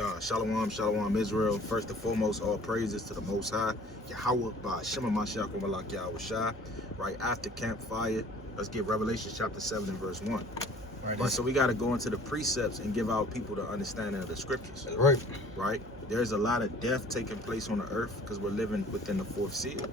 God. Shalom, shalom, Israel. First and foremost, all praises to the Most High. Yahweh by Shema Mashiach Malak Yahweh Shai. Right after campfire, let's get Revelation chapter 7 and verse 1. Right, so we got to go into the precepts and give our people the understanding of the scriptures. Right? There's a lot of death taking place on the earth because we're living within the fourth seal.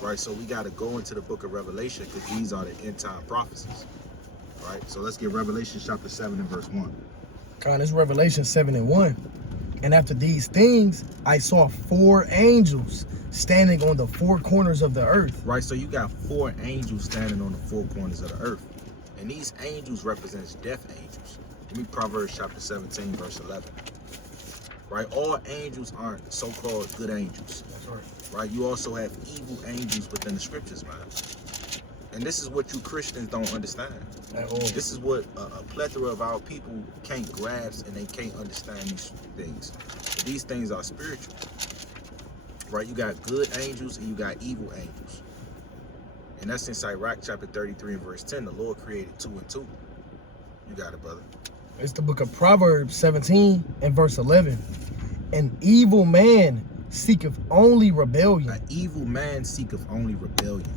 Right? So we got to go into the book of Revelation because these are the end time prophecies. Right? So let's get Revelation chapter 7 and verse 1. God, it's Revelation 7 and 1. And after these things, I saw 4 angels standing on the 4 corners of the earth. Right, so you got 4 angels standing on the 4 corners of the earth. And these angels represents death angels. Give me Proverbs chapter 17, verse 11. Right, all angels aren't so-called good angels. That's right. Right, you also have evil angels within the scriptures, man. And this is what you Christians don't understand. At all. This is what a plethora of our people can't grasp, and they can't understand these things. But these things are spiritual. Right? You got good angels and you got evil angels. And that's in Sirach chapter 33 and verse 10. The Lord created 2 and 2. You got it, brother. It's the book of Proverbs 17 and verse 11. An evil man seeketh only rebellion. An evil man seeketh only rebellion.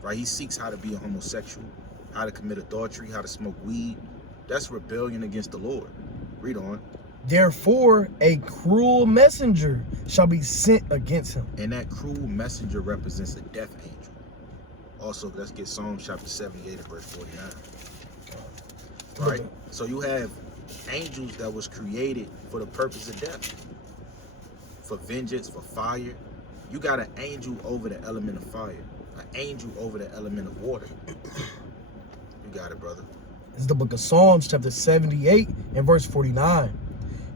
Right? He seeks how to be a homosexual, how to commit adultery, how to smoke weed. That's rebellion against the Lord. Read on. Therefore, a cruel messenger shall be sent against him. And that cruel messenger represents a death angel. Also, let's get Psalm chapter 78 and verse 49. Right? So you have angels that was created for the purpose of death, for vengeance, for fire. You got an angel over the element of fire, an angel over the element of water. You got it, brother. It's the book of Psalms chapter 78 and verse 49.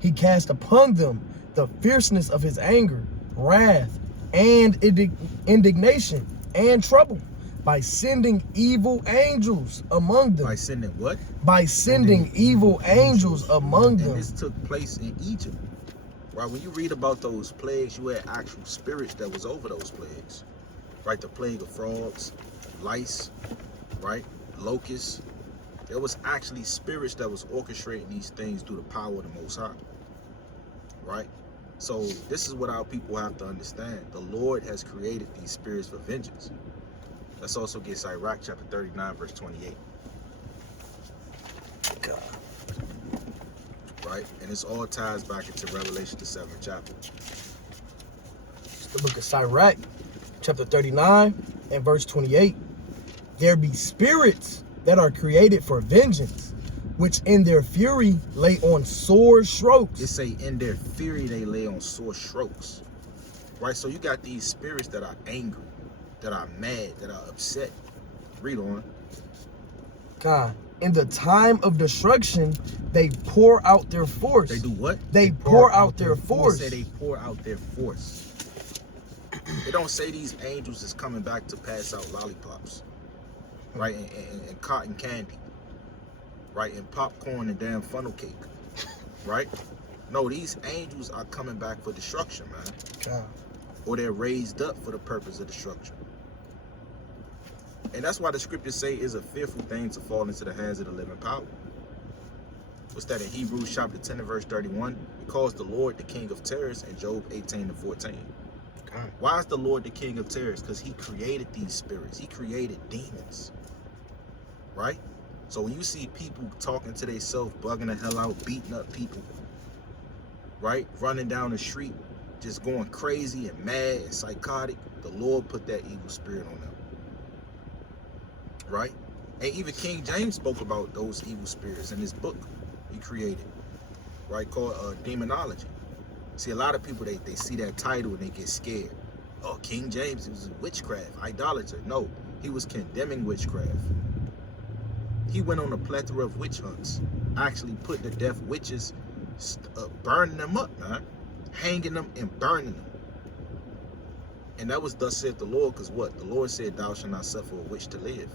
He cast upon them the fierceness of his anger, wrath, and indignation, and trouble, by sending evil angels among them. By sending what? By sending evil angels among them. And this took place in Egypt. Right? When you read about those plagues, you had actual spirits that was over those plagues. Right? The plague of frogs, lice, right? Locusts. There was actually spirits that was orchestrating these things through the power of the Most High. Right? So this is what our people have to understand. The Lord has created these spirits for vengeance. Let's also get Sirach chapter 39, verse 28. God. Right? And this all ties back into Revelation, the 7th chapter. It's the book of Sirach, chapter 39 and verse 28. There be spirits that are created for vengeance, which in their fury lay on sore strokes. It say in their fury they lay on sore strokes. Right? So you got these spirits that are angry, that are mad, that are upset. Read on. God, in the time of destruction, they pour out their force. They do what? They pour out their force. They say they pour out their force. It don't say these angels is coming back to pass out lollipops, right? And cotton candy, right? And popcorn and damn funnel cake, right? No, these angels are coming back for destruction, man. God. Or they're raised up for the purpose of destruction. And that's why the scriptures say it's a fearful thing to fall into the hands of the living power. What's that in Hebrews chapter 10 and verse 31? It calls the Lord the King of terrors in Job 18 and 14. God. Why is the Lord the King of terrors? Because he created these spirits. He created demons. Right? So when you see people talking to themselves, bugging the hell out, beating up people, right? Running down the street, just going crazy and mad and psychotic, the Lord put that evil spirit on them. Right? And even King James spoke about those evil spirits in his book he created, right? Called Demonology. See, a lot of people, they see that title and they get scared. Oh, King James was witchcraft, idolater. No, he was condemning witchcraft. He went on a plethora of witch hunts, actually put to death witches, burning them up, man. Hanging them and burning them. And that was thus saith the Lord, because what? The Lord said, thou shalt not suffer a witch to live.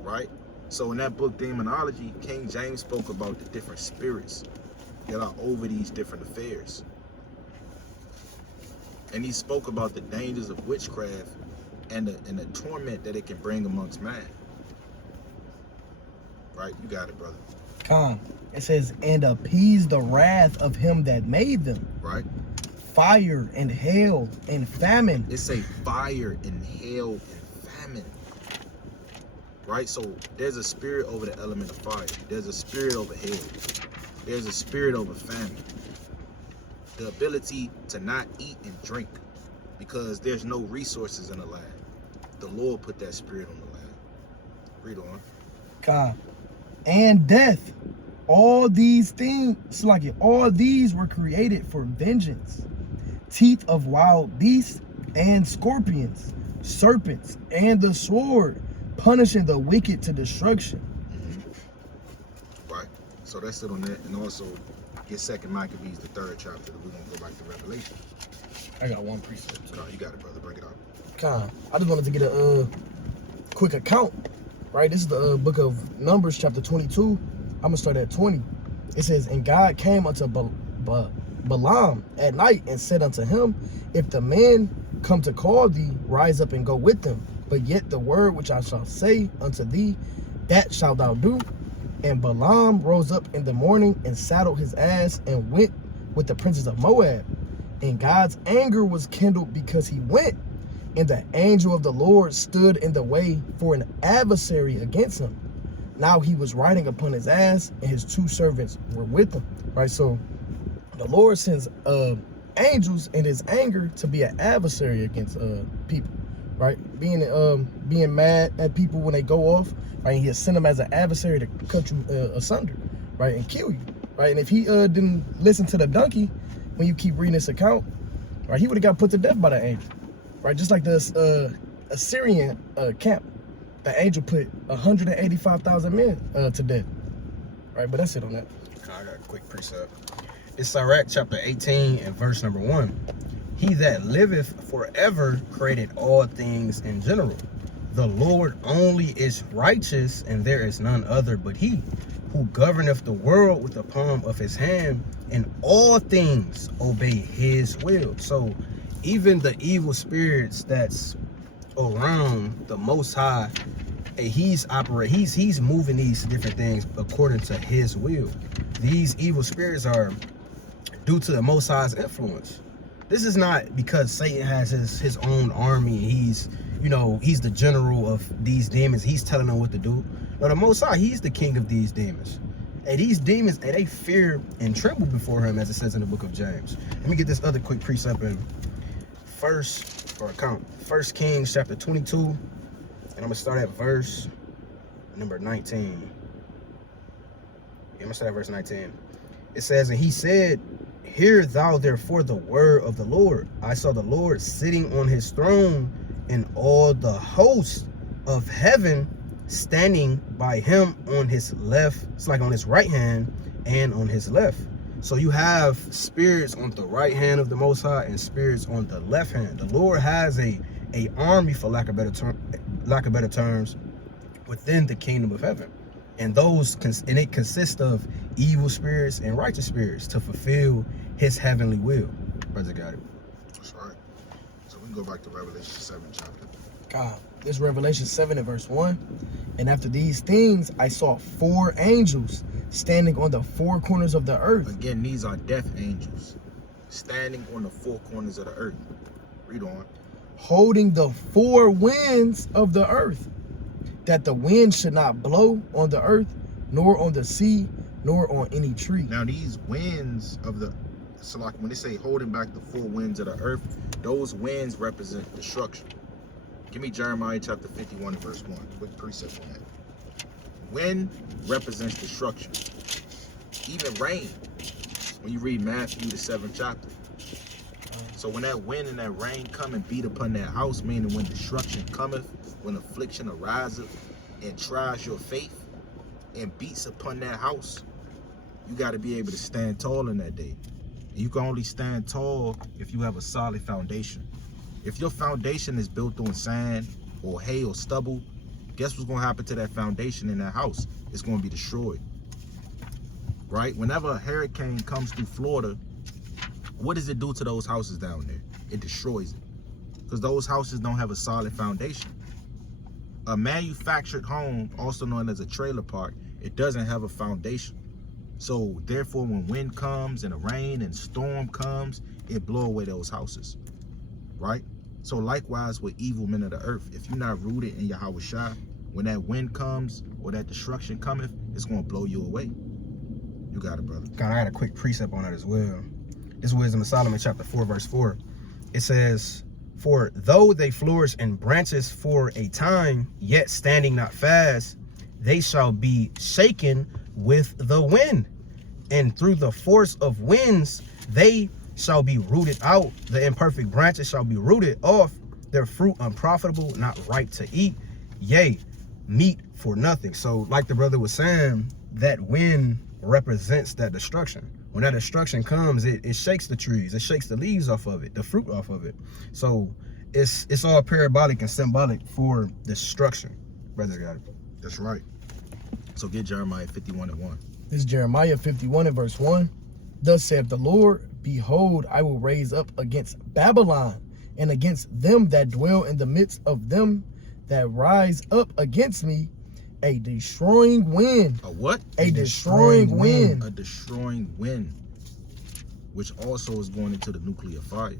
Right? So in that book, Demonology, King James spoke about the different spirits that are over these different affairs. And he spoke about the dangers of witchcraft and the torment that it can bring amongst man. Right? You got it, brother. Con. It says, and appease the wrath of him that made them. Right? Fire and hail and famine. It's a fire and hail and famine. Right? So there's a spirit over the element of fire. There's a spirit over hail. There's a spirit over famine. The ability to not eat and drink because there's no resources in the land. The Lord put that spirit on the land. Read on. God. And death. All these things, all these were created for vengeance. Teeth of wild beasts and scorpions, serpents, and the sword, punishing the wicked to destruction. Right. So that's it on that. And also get 2 Maccabees, the 3rd chapter. We're going to go back to Revelation. I got one precept. No, you got it, brother. Bring it out. God, I just wanted to get a quick account. Right, this is the book of Numbers, chapter 22. I'm gonna start at 20. It says, and God came unto Balaam at night and said unto him, if the men come to call thee, rise up and go with them. But yet the word which I shall say unto thee, that shalt thou do. And Balaam rose up in the morning and saddled his ass and went with the princes of Moab. And God's anger was kindled because he went. And the angel of the Lord stood in the way for an adversary against him. Now he was riding upon his ass, and his 2 servants were with him. Right, so the Lord sends angels in his anger to be an adversary against people. Right, being mad at people when they go off. Right, and he'll send them as an adversary to cut you asunder. Right, and kill you. Right, and if he didn't listen to the donkey when you keep reading this account, right, he would have got put to death by the angel. Right, just like this Assyrian camp, the angel put 185,000 men to death. Right, but that's it on that. I got a quick precept. It's Sirach chapter 18 and verse number 1. He that liveth forever created all things in general. The Lord only is righteous, and there is none other but he, who governeth the world with the palm of his hand, and all things obey his will. So even the evil spirits that's around the Most High, he's moving these different things according to his will. These evil spirits are due to the Most High's influence. This is not because Satan has his own army. He's the general of these demons. He's telling them what to do. No, the Most High, he's the king of these demons. And these demons, they fear and tremble before him, as it says in the book of James. Let me get this other quick precept in First Kings chapter 22, and I'm gonna start at verse number 19. I'm gonna start at verse 19. It says, and he said, hear thou therefore the word of the Lord. I saw the Lord sitting on his throne, and all the hosts of heaven standing by him on his left. It's like on his right hand and on his left. So you have spirits on the right hand of the Most High and spirits on the left hand. The Lord has a army, for lack of better terms, within the kingdom of heaven, and it consists of evil spirits and righteous spirits to fulfill his heavenly will. Brother got it. That's right. So we can go back to Revelation 7 chapter. God, this Revelation 7 and verse 1. And after these things, I saw 4 angels standing on the 4 corners of the earth. Again, these are death angels standing on the 4 corners of the earth. Read on. Holding the 4 winds of the earth, that the wind should not blow on the earth, nor on the sea, nor on any tree. Now these winds of the, so like when they say holding back the 4 winds of the earth, those winds represent destruction. Give me Jeremiah chapter 51 and verse 1. Quick precept on that. Wind represents destruction. Even rain, when you read Matthew the 7th chapter. So when that wind and that rain come and beat upon that house, meaning when destruction cometh, when affliction ariseth and tries your faith and beats upon that house, you got to be able to stand tall in that day. And you can only stand tall if you have a solid foundation. If your foundation is built on sand or hay or stubble, guess what's going to happen to that foundation in that house? It's going to be destroyed. Right? Whenever a hurricane comes through Florida, what does it do to those houses down there? It destroys it. Because those houses don't have a solid foundation. A manufactured home, also known as a trailer park, it doesn't have a foundation. So therefore, when wind comes and a rain and storm comes, it blow away those houses, right? So likewise with evil men of the earth, if you're not rooted in Yahweh Shai, when that wind comes or that destruction cometh, it's going to blow you away. You got it, brother. God, I got a quick precept on that as well. This is Wisdom of Solomon, chapter 4, verse 4. It says, for though they flourish in branches for a time, yet standing not fast, they shall be shaken with the wind. And through the force of winds, they shall be rooted out. The imperfect branches shall be rooted off, their fruit unprofitable, not ripe to eat, yea, meat for nothing. So like the brother was saying, that wind represents that destruction. When that destruction comes, it shakes the trees, it shakes the leaves off of it, the fruit off of it. So it's all parabolic and symbolic for destruction. Brother got it. That's right. So get Jeremiah 51:1. This is Jeremiah 51 and verse 1. Thus saith the Lord, behold, I will raise up against Babylon and against them that dwell in the midst of them that rise up against me a destroying wind. A what? A destroying wind. A destroying wind, which also is going into the nuclear fire.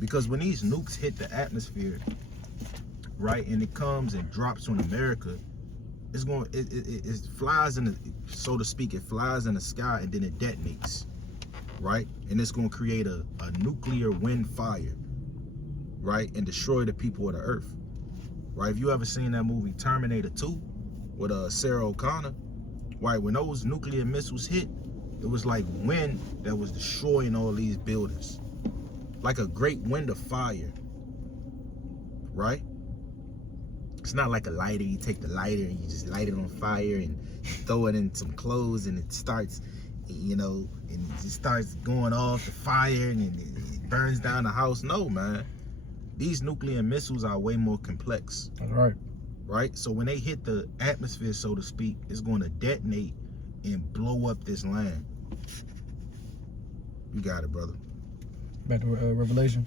Because when these nukes hit the atmosphere, right, and it comes and drops on America, it's going, it flies in the, so to speak, it flies in the sky and then it detonates, right? And it's going to create a nuclear wind fire, right, and destroy the people of the earth, right? If you ever seen that movie Terminator 2 with Sarah O'Connor, right, when those nuclear missiles hit, it was like wind that was destroying all these buildings, like a great wind of fire, right? It's not like a lighter. You take the lighter and you just light it on fire and throw it in some clothes and it starts, you know, and it just starts going off the fire and it burns down the house. No, man. These nuclear missiles are way more complex. That's right. Right? So when they hit the atmosphere, so to speak, it's going to detonate and blow up this land. You got it, brother. Back to Revelation.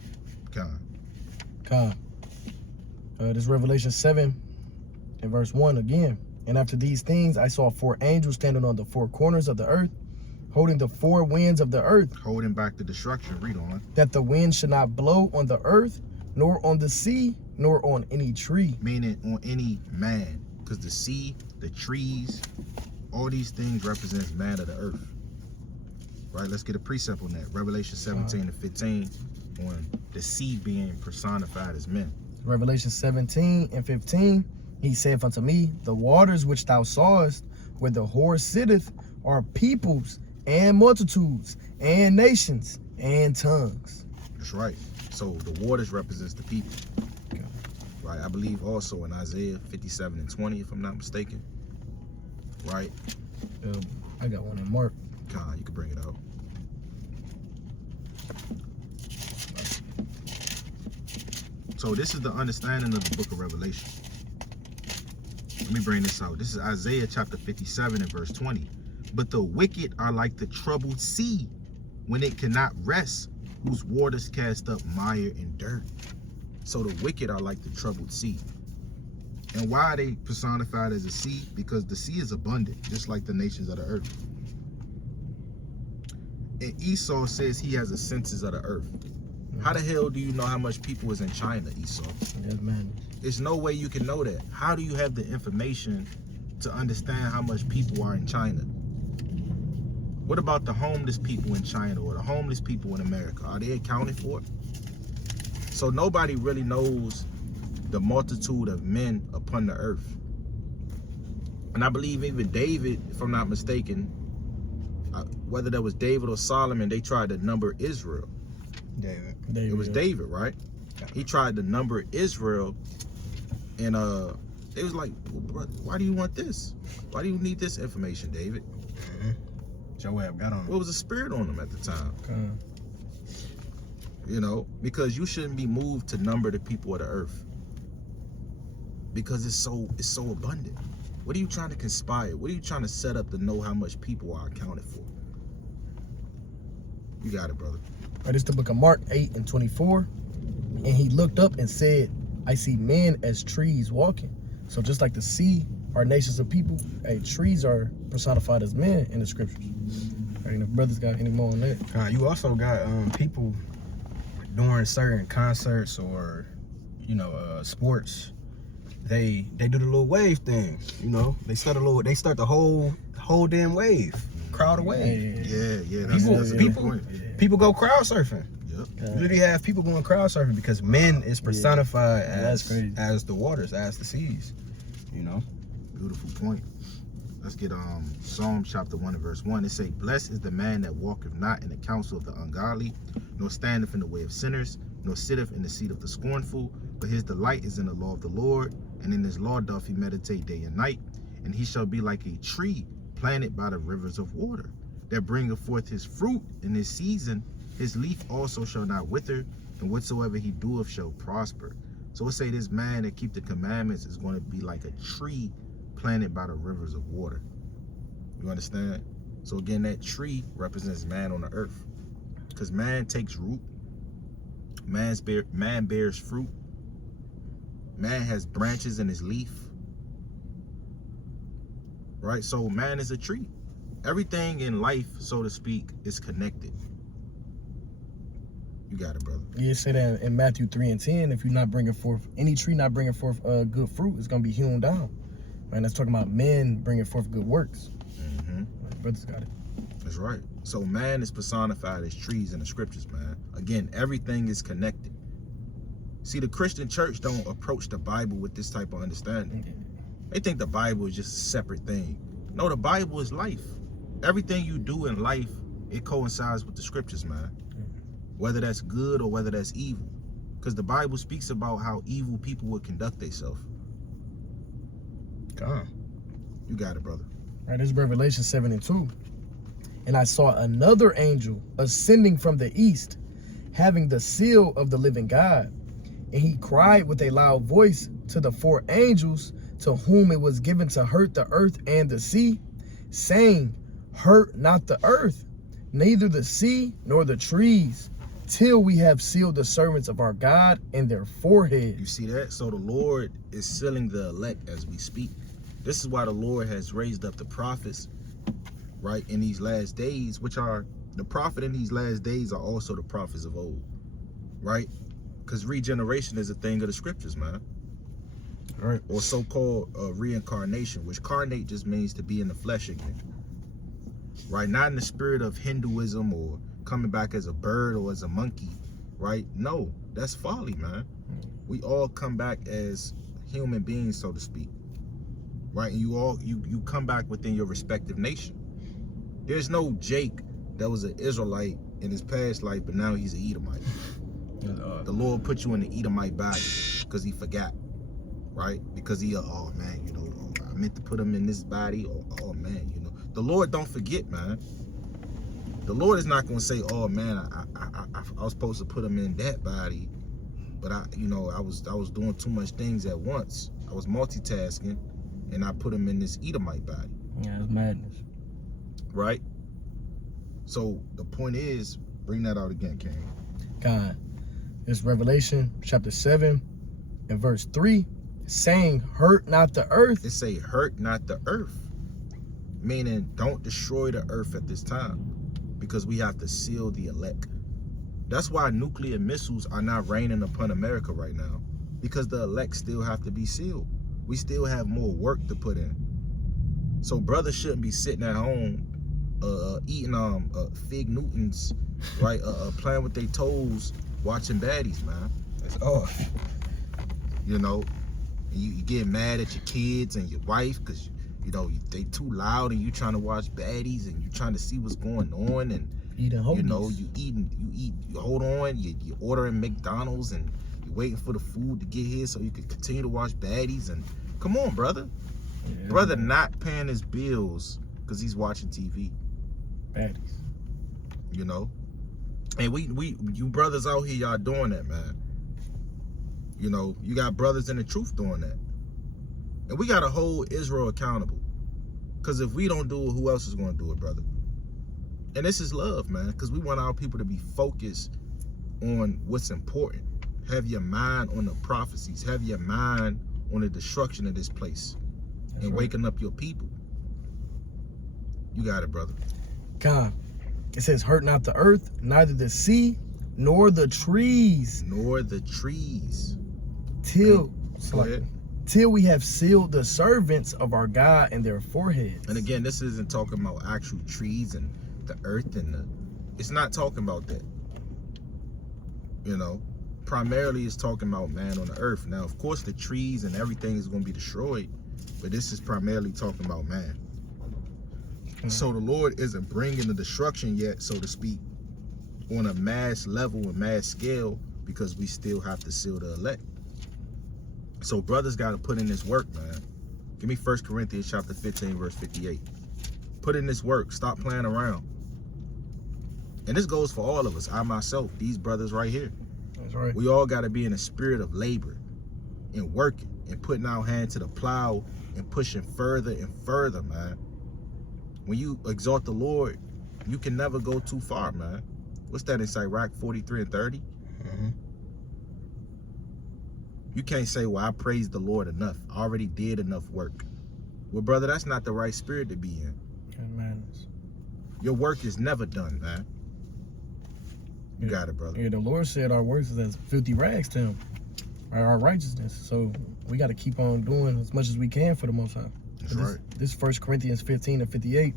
Con. This Revelation 7 and verse 1 again. And after these things, I saw 4 angels standing on the 4 corners of the earth, holding the 4 winds of the earth. Holding back the destruction. Read on. That the wind should not blow on the earth, nor on the sea, nor on any tree. Meaning on any man. Because the sea, the trees, all these things represents man of the earth. Right, let's get a precept on that. Revelation 17 and 15 on the sea being personified as men. Revelation 17 and 15, he saith unto me, the waters which thou sawest, where the whore sitteth, are peoples and multitudes and nations and tongues. That's right. So the waters represents the people. Okay. Right, I believe also in Isaiah 57 and 20, if I'm not mistaken. Right? I got one in Mark. God, you can bring it out. So this is the understanding of the book of Revelation. Let me bring this out. This is Isaiah chapter 57 and verse 20. But the wicked are like the troubled sea, when it cannot rest, whose waters cast up mire and dirt. So the wicked are like the troubled sea. And why are they personified as a sea? Because the sea is abundant, just like the nations of the earth. And Esau says he has the census of the earth. How the hell do you know how much people is in China, Esau? Yes, man. There's no way you can know that. How do you have the information to understand how much people are in China? What about the homeless people in China or the homeless people in America? Are they accounted for? So nobody really knows the multitude of men upon the earth. And I believe even David, if I'm not mistaken, whether that was David or Solomon, they tried to number Israel. David. It was David, right? Yeah. He tried to number Israel, and it was like, well, why do you want this? Why do you need this information, David? Joab got on. What was the spirit on him at the time? Okay. You know, because you shouldn't be moved to number the people of the earth, because it's so abundant. What are you trying to conspire? What are you trying to set up to know how much people are accounted for? You got it, brother. Right, it's the book of Mark 8 and 24. And he looked up and said, I see men as trees walking. So just like the sea are nations of people, trees are personified as men in the scriptures. Right, the brothers got any more on that? You also got people during certain concerts or sports. They do the little wave thing. They start the whole damn wave, crowd away. Yeah. People- That's a people- good point. People go crowd surfing. Yep. You literally have people going crowd surfing because men is personified That's crazy. as the waters, as the seas. Beautiful point. Let's get Psalm chapter 1 and verse 1. It say, "Blessed is the man that walketh not in the counsel of the ungodly, nor standeth in the way of sinners, nor sitteth in the seat of the scornful. But his delight is in the law of the Lord, and in his law doth he meditate day and night. And he shall be like a tree planted by the rivers of water, that bringeth forth his fruit in his season. His leaf also shall not wither, and whatsoever he doeth shall prosper." So it say this man that keep the commandments is going to be like a tree planted by the rivers of water. You understand? So again, that tree represents man on the earth, because man takes root. Man bears fruit. Man has branches in his leaf. Right? So man is a tree. Everything in life, so to speak, is connected. You got it, brother. Yeah, it said that in Matthew 3 and 10, if you're not bringing forth, any tree not bringing forth good fruit, it's going to be hewn down. Man, that's talking about men bringing forth good works. Brothers got it. That's right. So man is personified as trees in the scriptures, man. Again, everything is connected. See, the Christian church don't approach the Bible with this type of understanding. They think the Bible is just a separate thing. No, the Bible is life. Everything you do in life, it coincides with the scriptures, man. Whether that's good or whether that's evil. Because the Bible speaks about how evil people would conduct themselves. God. You got it, brother. Right, this is Revelation 7 and 2. "And I saw another angel ascending from the east, having the seal of the living God. And he cried with a loud voice to the 4 angels to whom it was given to hurt the earth and the sea, saying, Hurt not the earth, neither the sea nor the trees, till we have sealed the servants of our God in their You foreheads." see that? So the Lord is sealing the elect as we speak. This is why the Lord has raised up the prophets, right, in these last days, which are the prophet in these last days are also the prophets of old, right? Because regeneration is a thing of the scriptures, man. Right. Or so-called reincarnation, which carnate just means to be in the flesh again, right? Not in the spirit of Hinduism or coming back as a bird or as a monkey, right? No, that's folly, man. We all come back as human beings, so to speak, right? And you come back within your respective nation. There's no Jake that was an Israelite in his past life, but now he's an Edomite. The Lord put you in the Edomite body because he forgot, right? Because he, oh man, I meant to put him in this body. Or, oh man, the Lord don't forget, man. The Lord is not going to say, oh man, I was supposed to put him in that body, but I was doing too much things at once. I was multitasking, and I put him in this Edomite body. Yeah, it's madness. Right? So the point is, bring that out again, King. God. It's Revelation chapter 7 and verse 3, saying, Hurt not the earth. It say, hurt not the earth. Meaning, don't destroy the earth at this time, because we have to seal the elect. That's why nuclear missiles are not raining upon America right now, because the elect still have to be sealed. We still have more work to put in. So brothers shouldn't be sitting at home eating Fig Newtons, right? Playing with their toes, watching baddies, man. That's off. You get mad at your kids and your wife because they too loud and you trying to watch baddies and you trying to see what's going on, and Eating hoagies. you hold on, you ordering McDonald's and you waiting for the food to get here so you can continue to watch baddies. And come on, brother. Yeah, Brother man. not paying his bills because he's watching TV. Baddies. And you brothers out here, y'all doing that, man. You got brothers in the truth doing that. And we got to hold Israel accountable. Because if we don't do it, who else is going to do it, brother? And this is love, man. Because we want our people to be focused on what's important. Have your mind on the prophecies. Have your mind on the destruction of this place. That's and right. waking up your people. You got it, brother. God. It says, hurt not the earth, neither the sea, nor the trees, Nor the trees. till Go ahead. till we have sealed the servants of our God in their foreheads. And again, this isn't talking about actual trees and the earth and the. It's not talking about that. You know, primarily it's talking about man on the earth. Now, of course, the trees and everything is going to be destroyed, but this is primarily talking about man. So the Lord isn't bringing the destruction yet, so to speak, on a mass level and mass scale, because we still have to seal the elect. So brothers got to put in this work, man. Give me 1 Corinthians chapter 15, verse 58. Put in this work. Stop playing around. And this goes for all of us. I myself, these brothers right here. That's right. We all got to be in a spirit of labor and working and putting our hand to the plow and pushing further and further, man. When you exalt the Lord, you can never go too far, man. What's that in Sirach 43 and 30? Mm-hmm. You can't say, well, I praised the Lord enough. I already did enough work. Well, brother, that's not the right spirit to be in. Amen. Your work is never done, man. You got it, brother. Yeah, the Lord said our works is as filthy rags to him, our righteousness. So we got to keep on doing as much as we can for the Most High. That's right. This 1 Corinthians 15 and 58.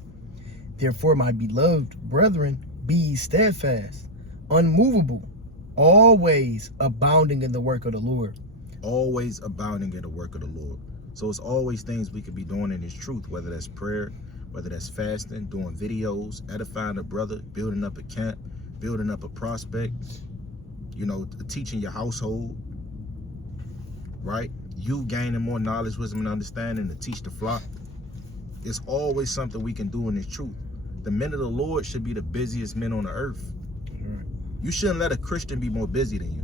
Therefore, my beloved brethren, be ye steadfast, unmovable, always abounding in the work of the Lord. Always abounding in the work of the Lord. So it's always things we could be doing in His truth, whether that's prayer, whether that's fasting, doing videos, edifying a brother, building up a camp, building up a prospect, you know, teaching your household, right? You gaining more knowledge, wisdom, and understanding to teach the flock. It's always something we can do in this truth. The men of the Lord should be the busiest men on the earth. Right. You shouldn't let a Christian be more busy than you.